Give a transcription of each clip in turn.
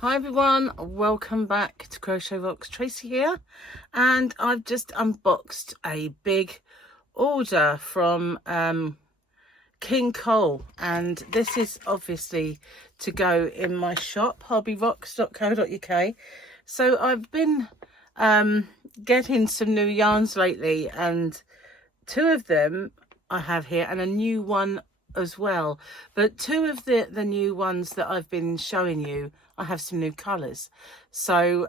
Hi everyone, welcome back to Crochet Rocks. Tracy here, and I've just unboxed a big order from King Cole, and this is obviously to go in my shop, hobbyrocks.co.uk. So I've been getting some new yarns lately, and two of them I have here and a new one as well, but two of the new ones that I've been showing you, I have some new colors. So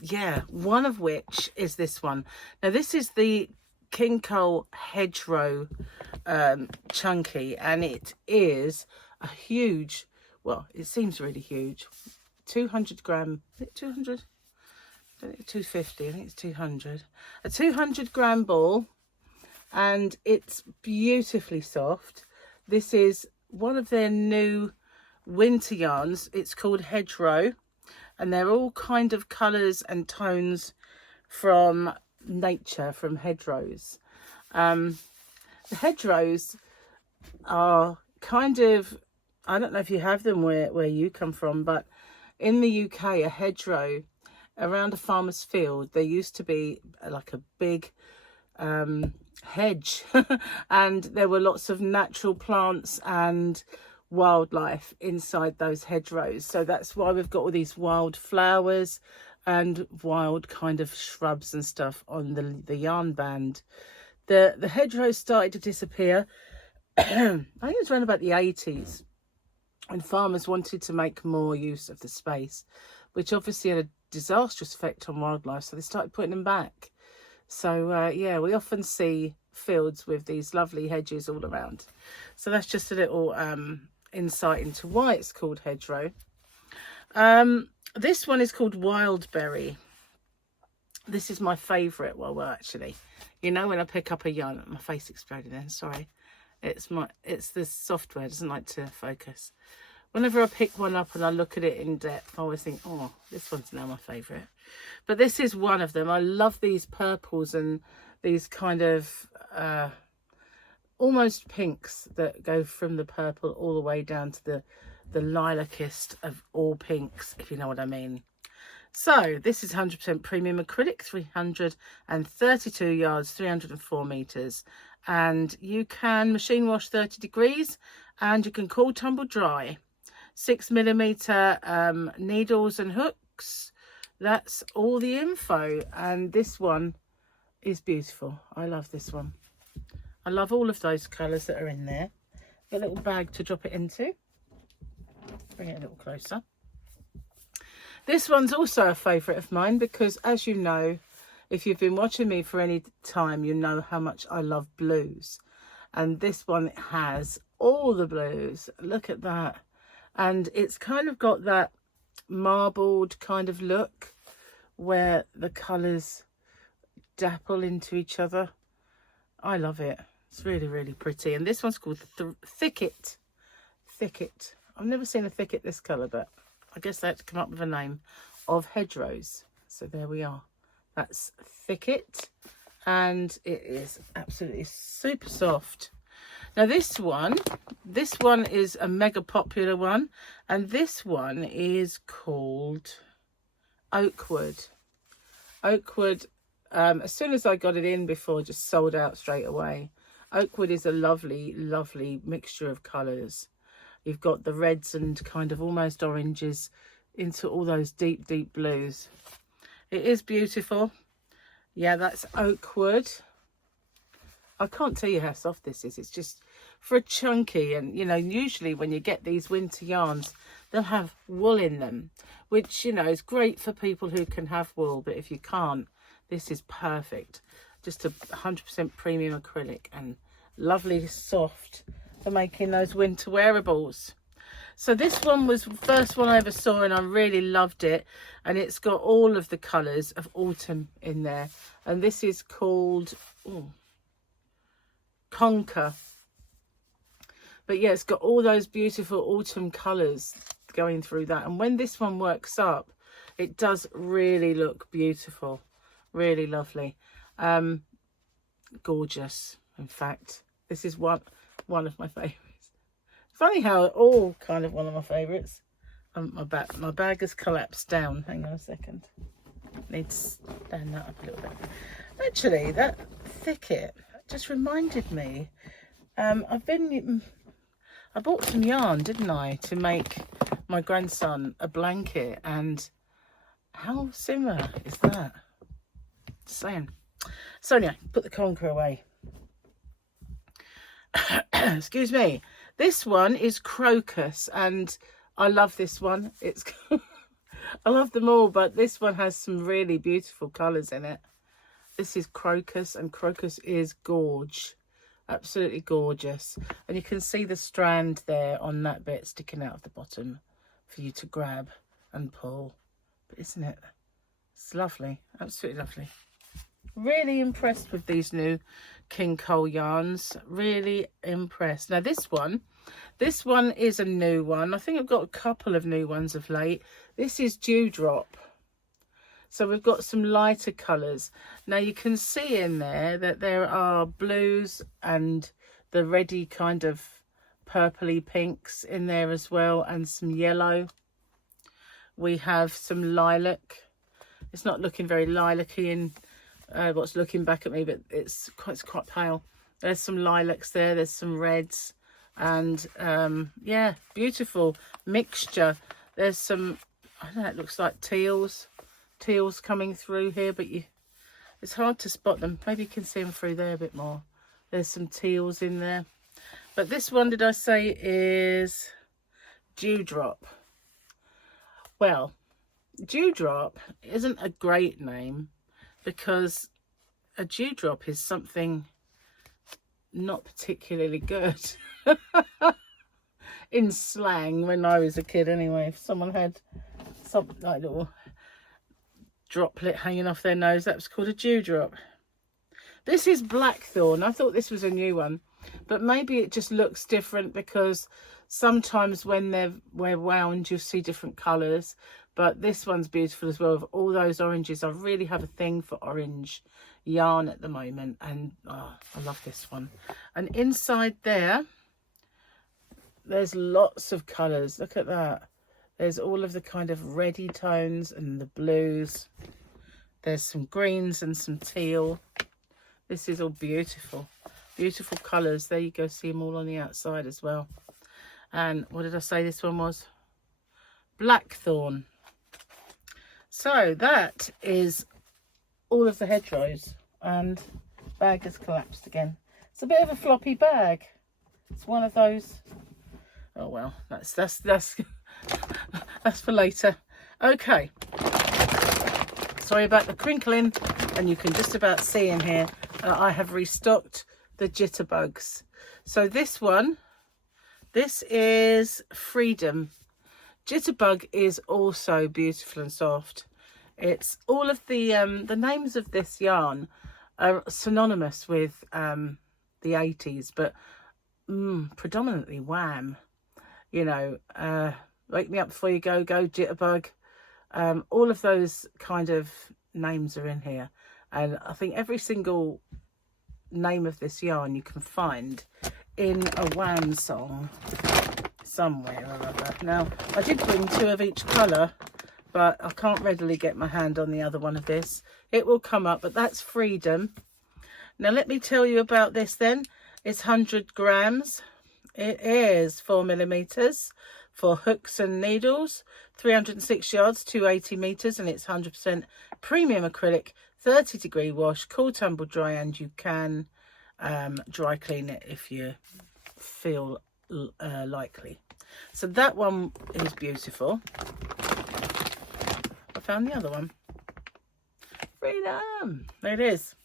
yeah, one of which is this one. Now this is the King Cole Hedgerow chunky, and it is a huge, well, it seems really huge, 200 gram, is it 200? I think it's 250, I think it's 200. A 200 gram ball, and it's beautifully soft. This is one of their new winter yarns. It's called Hedgerow, and they're all kind of colours and tones from nature, from hedgerows. The hedgerows are kind of, I don't know if you have them where you come from, but in the UK, a hedgerow around a farmer's field, there used to be like a big hedge and there were lots of natural plants and wildlife inside those hedgerows. So that's why we've got all these wild flowers and wild kind of shrubs and stuff on the yarn band. The hedgerows started to disappear I think it was around about the 80s, and farmers wanted to make more use of the space, which obviously had a disastrous effect on wildlife, so they started putting them back. So yeah, we often see fields with these lovely hedges all around. So that's just a little insight into why it's called hedgerow. This one is called Wildberry. This is my favourite. Well, actually, you know, when I pick up a yarn, my face exploded then, sorry. It's the software, it doesn't like to focus. Whenever I pick one up and I look at it in depth, I always think, oh, this one's now my favourite. But this is one of them. I love these purples and these kind of almost pinks that go from the purple all the way down to the lilacest of all pinks, if you know what I mean. So this is 100% premium acrylic, 332 yards, 304 meters, and you can machine wash 30 degrees, and you can cool, tumble, dry. 6mm needles and hooks. That's all the info, and this one is beautiful. I love this one. I love all of those colours that are in there. A little bag to drop it into. Bring it a little closer. This one's also a favourite of mine because, as you know, if you've been watching me for any time, you know how much I love blues. And this one has all the blues. Look at that. And it's kind of got that marbled kind of look where the colours dapple into each other. I love it. It's really, really pretty. And this one's called Thicket. Thicket. I've never seen a thicket this colour, but I guess they had to come up with a name, of hedgerows. So there we are. That's Thicket. And it is absolutely super soft. Now this one is a mega popular one, and this one is called Oakwood. Oakwood, as soon as I got it in before, just sold out straight away. Oakwood is a lovely, lovely mixture of colours. You've got the reds and kind of almost oranges into all those deep, deep blues. It is beautiful. Yeah, that's Oakwood. I can't tell you how soft this is. It's just for a chunky, and you know, usually when you get these winter yarns, they'll have wool in them, which, you know, is great for people who can have wool, but if you can't, this is perfect. Just a 100% premium acrylic and lovely soft for making those winter wearables. So this one was the first one I ever saw, and I really loved it, and it's got all of the colours of autumn in there, and this is called Conquer. But yeah, it's got all those beautiful autumn colours going through that, and when this one works up, it does really look beautiful, really lovely, gorgeous. In fact, this is one of my favourites. Funny how all kind of one of my favourites. My bag has collapsed down. Hang on a second. Need to stand that up a little bit. Actually, that thicket just reminded me. I bought some yarn, didn't I, to make my grandson a blanket, and how similar is that? Just saying. So anyway, put the conker away. Excuse me. This one is crocus, and I love this one. It's I love them all, but this one has some really beautiful colours in it. This is crocus, and crocus is gorge. Absolutely gorgeous. And you can see the strand there on that bit sticking out of the bottom for you to grab and pull. But isn't it? It's lovely. Absolutely lovely. Really impressed with these new King Cole yarns. Really impressed. Now this one is a new one. I think I've got a couple of new ones of late. This is Dewdrop. So we've got some lighter colours. Now you can see in there that there are blues and the reddy kind of purpley pinks in there as well, and some yellow. We have some lilac. It's not looking very lilac-y in what's looking back at me, but it's quite pale. There's some lilacs there. There's some reds, and yeah, beautiful mixture. There's some, I don't know, it looks like teals coming through here, but it's hard to spot them. Maybe you can see them through there a bit more. There's some teals in there. But this one, did I say, is Dewdrop. Well, Dewdrop isn't a great name, because a dewdrop is something not particularly good. In slang, when I was a kid anyway, if someone had something like a little droplet hanging off their nose, that was called a dewdrop. This is Blackthorn. I thought this was a new one, but maybe it just looks different because sometimes when they're wound, you'll see different colours. But this one's beautiful as well, with all those oranges. I really have a thing for orange yarn at the moment, and oh, I love this one. And inside there's lots of colours. Look at that. There's all of the kind of reddy tones and the blues. There's some greens and some teal. This is all beautiful. Beautiful colours. There you go. See them all on the outside as well. And what did I say this one was? Blackthorn. So that is all of the hedgerows, and bag has collapsed again. It's a bit of a floppy bag. It's one of those. Oh well, that's that's for later. Okay. Sorry about the crinkling, and you can just about see in here. I have restocked the jitterbugs. So this one, this is Freedom. Jitterbug is also beautiful and soft. It's all of the names of this yarn are synonymous with the 80s, but predominantly Wham. You know, Wake Me Up Before You Go, Jitterbug. All of those kind of names are in here, and I think every single name of this yarn you can find in a Wham song somewhere or other. Now, I did bring 2 of each colour, but I can't readily get my hand on the other one of this. It will come up, but that's Freedom. Now, let me tell you about this then. It's 100 grams. It is 4mm for hooks and needles, 306 yards, 280 meters, and it's 100% premium acrylic, 30-degree wash, cool tumble dry, and you can dry clean it if you feel likely. So that one is beautiful. I found the other one. Freedom. There it is.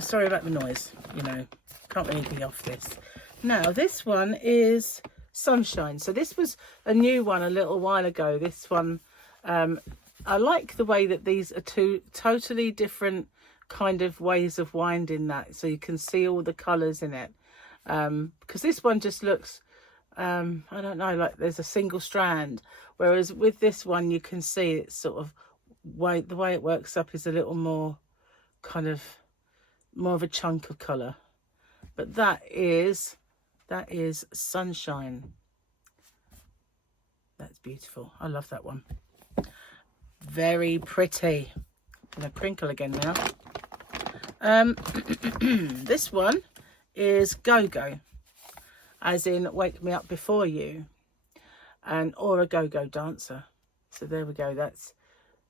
Sorry about the noise. You know, can't really be off this. Now this one is Sunshine. So this was a new one a little while ago. This one, I like the way that these are 2 totally different kind of ways of winding that, so you can see all the colours in it. Because this one just looks, I don't know, like there's a single strand, whereas with this one you can see it's sort of the way it works up is a little more kind of more of a chunk of colour. But that is Sunshine. That's beautiful. I love that one. Very pretty. I'm going to crinkle again now. This one is Go-Go, as in Wake Me Up Before You, and or a go-go dancer. So there we go. That's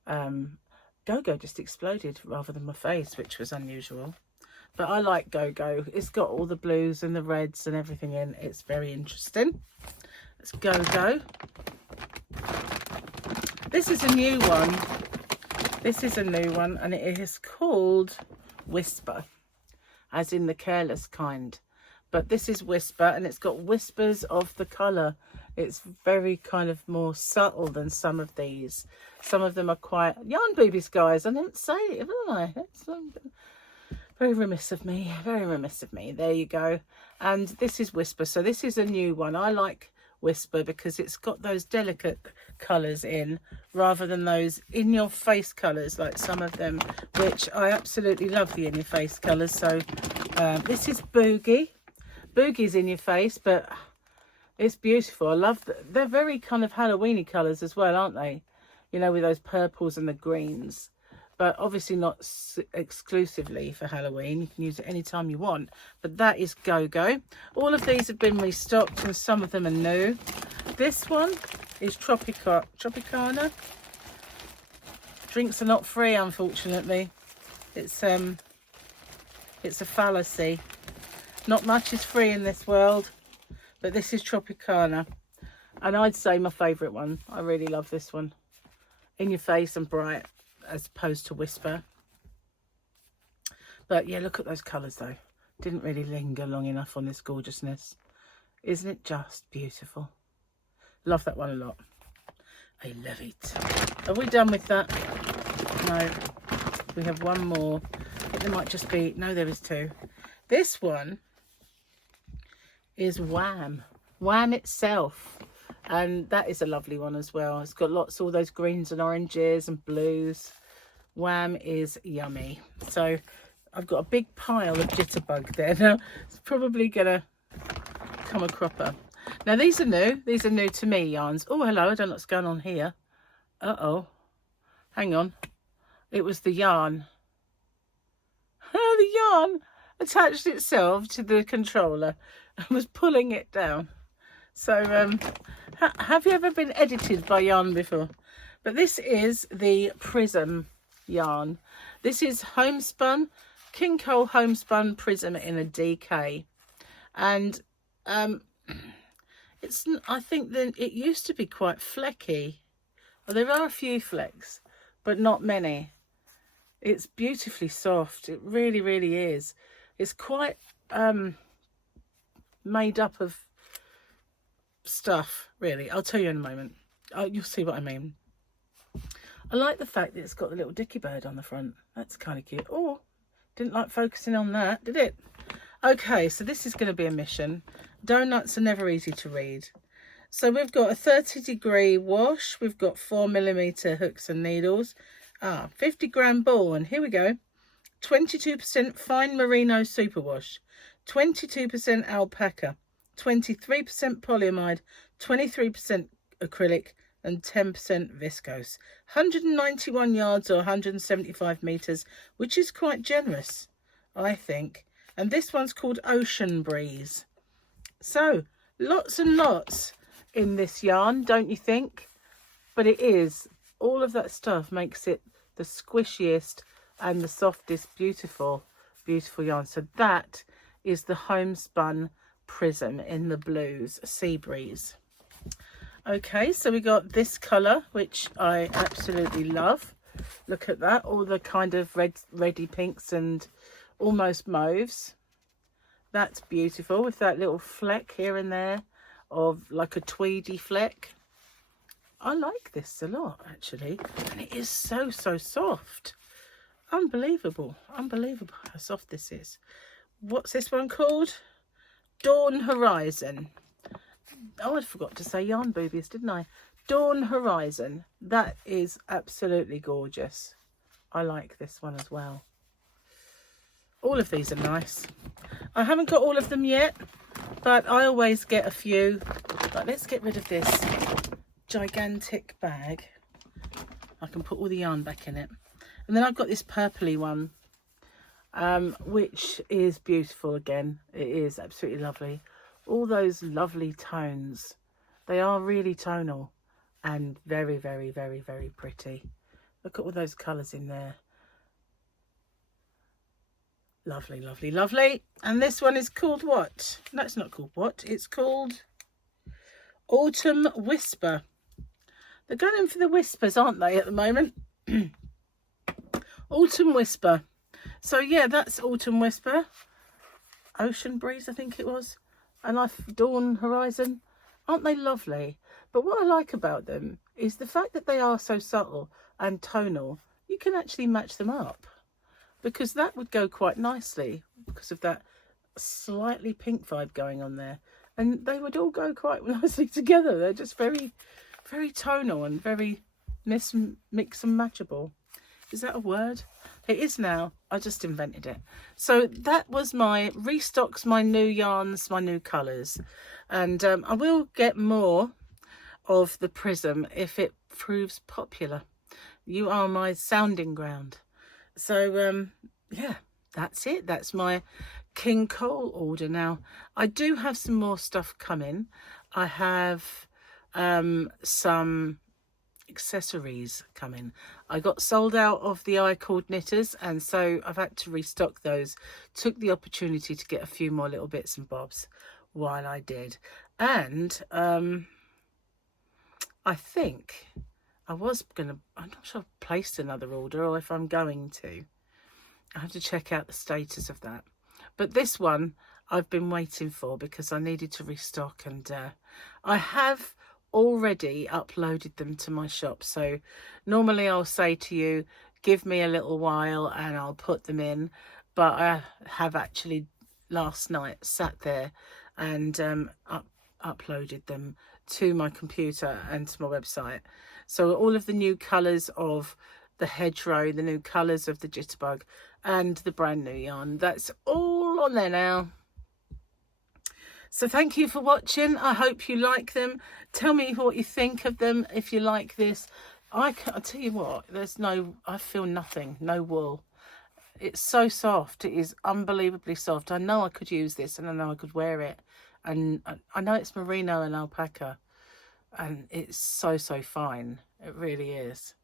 Go-Go just exploded rather than my face, which was unusual. But I like Go-Go. It's got all the blues and the reds and everything in. It's very interesting. It's Go-Go. This is a new one. This is a new one, and it is called Whisper, as in the careless kind. But this is Whisper, and it's got whispers of the colour. It's very kind of more subtle than some of these. Some of them are quite yarn boobies, guys. I didn't say it, didn't I? It's very remiss of me. Very remiss of me. There you go. And this is Whisper. So this is a new one. I like Whisper because it's got those delicate colours in rather than those in your face colours like some of them, which I absolutely love the in your face colours. So this is Boogie. Boogie's in your face, but it's beautiful. I love that. They're very kind of Halloweeny colours as well, aren't they? You know, with those purples and the greens. But obviously not exclusively for Halloween. You can use it anytime you want. But that is Go-Go. All of these have been restocked and some of them are new. This one is Tropicana. Drinks are not free, unfortunately. It's a fallacy. Not much is free in this world. But this is Tropicana. And I'd say my favourite one. I really love this one. In your face and bright, as opposed to Whisper. But yeah, look at those colours though. Didn't really linger long enough on this gorgeousness. Isn't it just beautiful? Love that one a lot. I love it. Are we done with that? No. We have one more. I think there might just be... No, there is two. This one is Wham. Wham itself. And that is a lovely one as well. It's got lots of all those greens and oranges and blues. Wham is yummy. So I've got a big pile of jitterbug there. Now it's probably gonna come a cropper. Now these are new. These are new to me, yarns. Oh, hello. I don't know what's going on here. Uh-oh. Hang on. It was the yarn. Oh, the yarn attached itself to the controller and was pulling it down. So have you ever been edited by yarn before? But this is the Prism yarn. This is homespun, King Cole homespun Prism in a DK. And it's, I think that it used to be quite flecky. Well, there are a few flecks, but not many. It's beautifully soft. It really, really is. It's quite made up of stuff, really. I'll tell you in a moment. You'll see what I mean. I like the fact that it's got the little dicky bird on the front. That's kind of cute. Oh, didn't like focusing on that, did it? Okay, so this is going to be a mission. Donuts are never easy to read. So we've got a 30-degree wash. We've got 4mm hooks and needles. 50-gram ball, and here we go. 22% fine merino superwash, 22% alpaca, 23% polyamide, 23% acrylic, and 10% viscose. 191 yards or 175 meters, which is quite generous, I think. And this one's called Ocean Breeze. So lots and lots in this yarn, don't you think? But it is. All of that stuff makes it the squishiest and the softest, beautiful, beautiful yarn. So that is the homespun Prism in the blues, Sea Breeze. Okay, so we got this colour, which I absolutely love. Look at that, all the kind of reddy pinks and almost mauves. That's beautiful, with that little fleck here and there of like a tweedy fleck. I like this a lot, actually, and it is so soft. Unbelievable, unbelievable how soft this is. What's this one called? Dawn Horizon. Oh, I forgot to say yarn boobies, didn't I? Dawn Horizon. That is absolutely gorgeous. I like this one as well. All of these are nice. I haven't got all of them yet, but I always get a few. But let's get rid of this gigantic bag. I can put all the yarn back in it. And then I've got this purpley one, which is beautiful again. It is absolutely lovely. All those lovely tones. They are really tonal and very, very, very, very pretty. Look at all those colours in there. Lovely, lovely, lovely. And this one is called what? No, it's not called what. It's called Autumn Whisper. They're going in for the whispers, aren't they, at the moment? Autumn Whisper. So, yeah, that's Autumn Whisper. Ocean Breeze, I think it was. And Dawn Horizon. Aren't they lovely? But what I like about them is the fact that they are so subtle and tonal. You can actually match them up, because that would go quite nicely because of that slightly pink vibe going on there. And they would all go quite nicely together. They're just very, very tonal and very mix and matchable. Is that a word? It is now. I just invented it. So that was my restocks, my new yarns, my new colours. And I will get more of the prism if it proves popular. You are my sounding ground. So, yeah, that's it. That's my King Cole order. Now, I do have some more stuff coming. I have some accessories coming. I got sold out of the I-cord knitters, and so I've had to restock those. Took the opportunity to get a few more little bits and bobs while I did. And I think I'm not sure I've placed another order or if I'm going to. I have to check out the status of that. But this one I've been waiting for because I needed to restock, and I have already uploaded them to my shop. So normally I'll say to you, give me a little while and I'll put them in. But I have actually last night sat there and uploaded them to my computer and to my website. So all of the new colours of the hedgerow, the new colours of the jitterbug, and the brand new yarn, that's all on there now. So thank you for watching. I hope you like them. Tell me what you think of them if you like this. I'll tell you what, I feel nothing, no wool. It's so soft. It is unbelievably soft. I know I could use this, and I know I could wear it. And I know it's merino and alpaca, and it's so fine. It really is.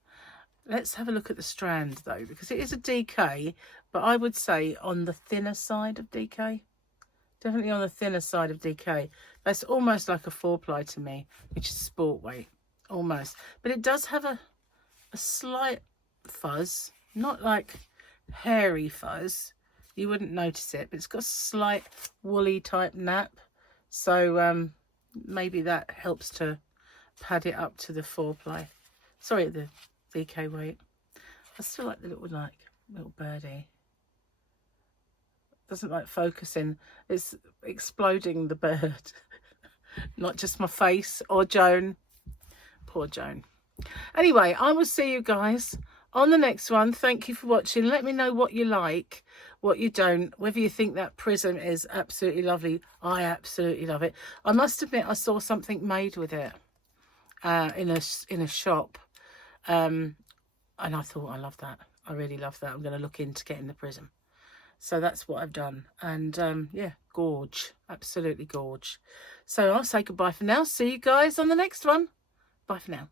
Let's have a look at the strand though, because it is a DK, but I would say on the thinner side of DK. Definitely on the thinner side of DK. That's almost like a 4-ply to me, which is sport weight, almost. But it does have a slight fuzz, not like hairy fuzz. You wouldn't notice it, but it's got a slight woolly type nap. So maybe that helps to pad it up to the 4-ply. Sorry, the DK weight. I still like the little birdie. Doesn't like focusing. It's exploding the bird. Not just my face or Joan. Poor Joan. Anyway, I will see you guys on the next one. Thank you for watching. Let me know what you like, what you don't, whether you think that prism is absolutely lovely. I absolutely love it. I must admit, I saw something made with it in a shop, and I thought, I love that. I really love that. I'm going to look into getting the prism. So that's what I've done. And yeah, gorge. Absolutely gorge. So I'll say goodbye for now. See you guys on the next one. Bye for now.